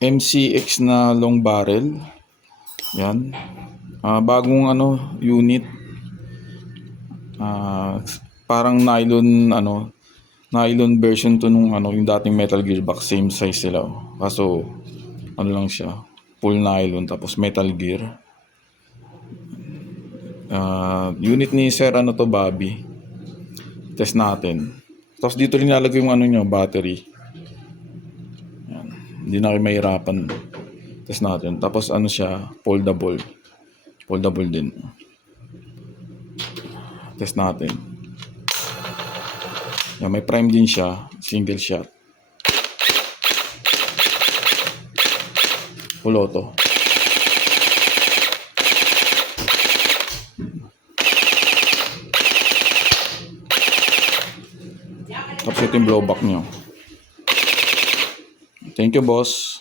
MCX na long barrel. Yan. Bagong unit. Parang nylon version to nung yung dating Metal Gearbox, same size sila. Kaso lang siya, full nylon tapos Metal Gear. Unit ni Sir Bobby. Test natin. Tapos dito rin nalagay yung nyo, battery. Yan. Hindi na kayo mahirapan. Test natin. Tapos siya, foldable. Foldable din. Test natin. Yan, may prime din siya, single shot. Full auto. Tapos ito yung blowback nyo. Thank you, boss.